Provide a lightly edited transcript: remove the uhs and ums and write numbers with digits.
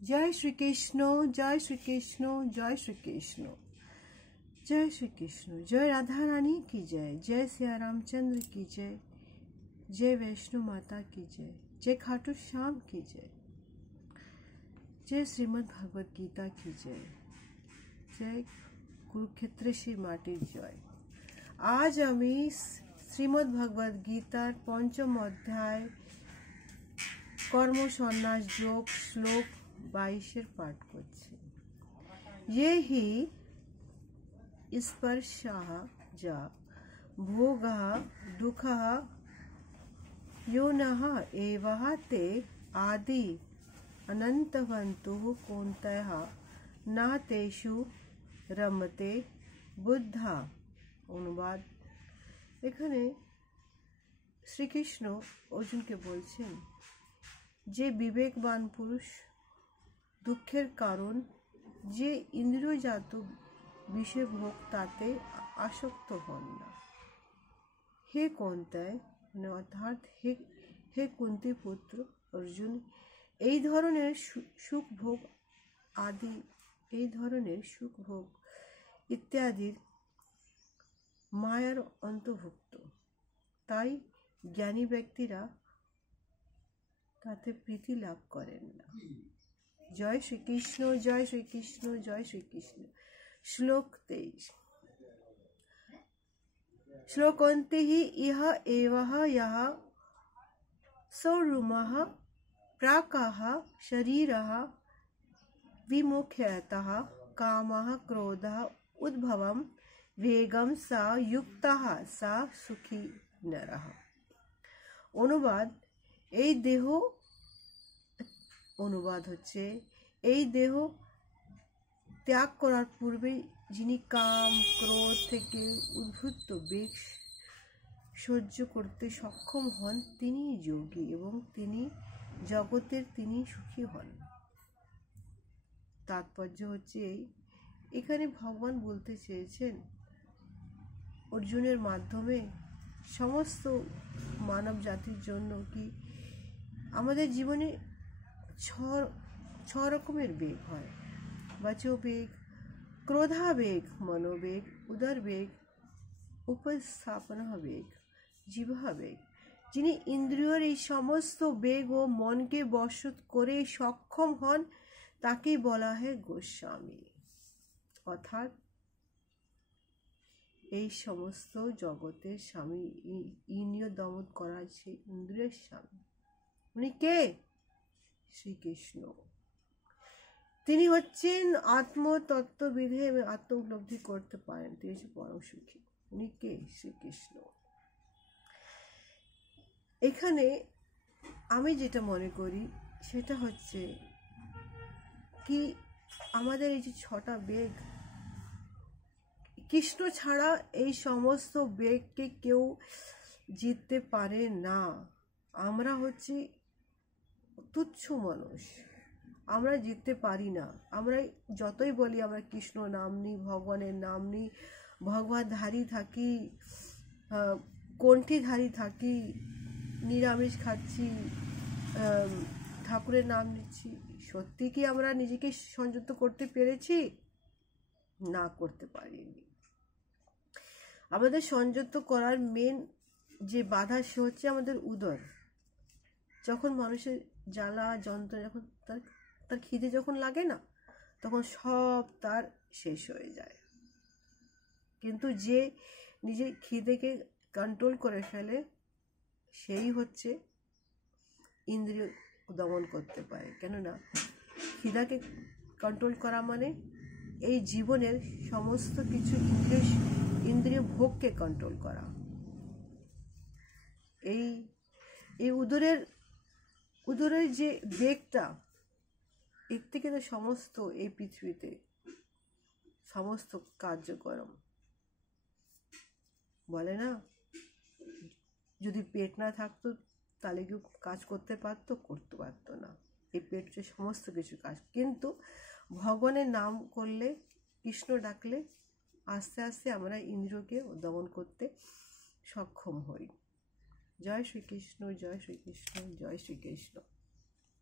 जय श्री कृष्ण, जय श्री कृष्ण, जय श्री कृष्ण, जय श्री कृष्ण। जय राधा रानी की जय, जय सिया रामचंद्र की जय, जय वैष्णो माता की जय, जय खाटू श्याम की जय, जय श्रीमद् भगवद गीता की जय, जय कुरुक्षेत्र श्री माटिर जय। आज आमी श्रीमद् भगवद गीतार पंचम अध्याय कर्म सन्यास योग श्लोक 22 पाठ करছি। ये ही स्पर्शः ज भोगः दुःखः योनः एवः ते आदि अनन्तवन्तुः कौन्तेय न तेषु रमते बुद्धा। অনুবাদ। এখানে শ্রীকৃষ্ণ অর্জুনকে বলছেন যে বিবেকবান পুরুষ দুঃখের কারণ যে ইন্দ্রিয়জাত বিষয় ভোগ তাতে আসক্ত হন না। হে কৌন্তেয়, অর্থাৎ হে কুন্তি পুত্র অর্জুন, এই ধরনের সুখ ভোগ আদি এই ধরনের সুখ ভোগ ইত্যাদির মায়ার অন্তর্ভুক্ত, তাই জ্ঞানী ব্যক্তিরা তাতে প্রীতি লাভ করেন না। জয় শ্রীকৃষ্ণ, জয় শ্রীকৃষ্ণ, জয় শ্রীকৃষ্ণ। শ্লোক 23। শ্লোকন্তে ইহ এবঃ यः सौरुमः प्राकः शरीरः विमुख्यतः कामः क्रोधः उद्भवं वेगं सा युक्तः सा सुखी नरः। অনুবাদ। এই দেহ অনুবাদ হচ্ছে এই দেহ ত্যাগ করার পূর্বে যিনি কাম ক্রোধ থেকে উদ্ভূত বেগ সহ্য করতে সক্ষম হন তিনি যোগী এবং তিনি জগতের তিনি সুখী হন। তাৎপর্য হচ্ছে এখানে ভগবান বলতে চেয়েছেন অর্জুনের মাধ্যমে সমস্ত মানব জাতির জন্য কি আমাদের জীবনে ছ রকমের বেগ হয়। বাচোবেগ, ক্রোধাবেগ, মনোবেগ, উদরবেগ, উপস্থাপনা বেগ, জিহ্বাবেগ। যিনি ইন্দ্রিয়র এই সমস্ত বেগ ও মনকে বশ করে সক্ষম হন তাকেই বলা হয় গোস্বামী, অর্থাৎ এই সমস্ত জগতের স্বামী, ইন্দ্রিয় দমন করার সেই ইন্দ্রিয়ের স্বামী। উনি কে? শ্রীকৃষ্ণ। তিনি হচ্ছেন আত্মতত্ত্ববিধে এবং আত্ম উপলব্ধি করতে পারেন, তিনি হচ্ছেন পরম সুখী। উনি কে? শ্রীকৃষ্ণ। এখানে আমি যেটা মনে করি সেটা হচ্ছে কি আমাদের এই যে 6টা বেগ, কৃষ্ণ ছাড়া এই সমস্ত বেগকে কেউ জিততে পারে না। আমরা হচ্ছে তুচ্ছ মানুষ, আমরা জিততে পারি না। আমরা যতই বলি আমরা কৃষ্ণ নাম নিই, ভগবানের নাম নিই, ভগবতধারী থাকি, কণ্ঠীধারী থাকি, নিরামিষ খাচ্ছি, ঠাকুরের নাম নিচ্ছি, সত্যি কি আমরা নিজেকে সংযত করতে পেরেছি? না, করতে পারিনি। আমাদের সংযত করার মেন যে বাধা সে হচ্ছে আমাদের উদর। যখন মানুষের জ্বালা যন্ত্রণা, যখন তার খিদে যখন লাগে না, তখন সব তার শেষ হয়ে যায়। কিন্তু যে নিজের খিদেকে কন্ট্রোল করে ফেলে সেই হচ্ছে ইন্দ্রিয় দমন করতে পারে। কেননা খিদাকে কন্ট্রোল করা মানে এই জীবনের সমস্ত কিছু ইন্দ্রিয় ভোগকে কন্ট্রোল করা। এই উদরের যে বেগটা, এর থেকে তো সমস্ত এই পৃথিবীতে সমস্ত কার্যক্রম বলে না, যদি পেট না থাকতো তাহলে কেউ কাজ করতে পারতো না। এই পেট হচ্ছে সমস্ত কিছু কাজ। কিন্তু ভগবানের নাম করলে, কৃষ্ণ ডাকলে আস্তে আস্তে আমরা ইন্দ্রিয়কে দমন করতে সক্ষম হই। জয় শ্রীকৃষ্ণ, জয় শ্রীকৃষ্ণ, জয় শ্রীকৃষ্ণ।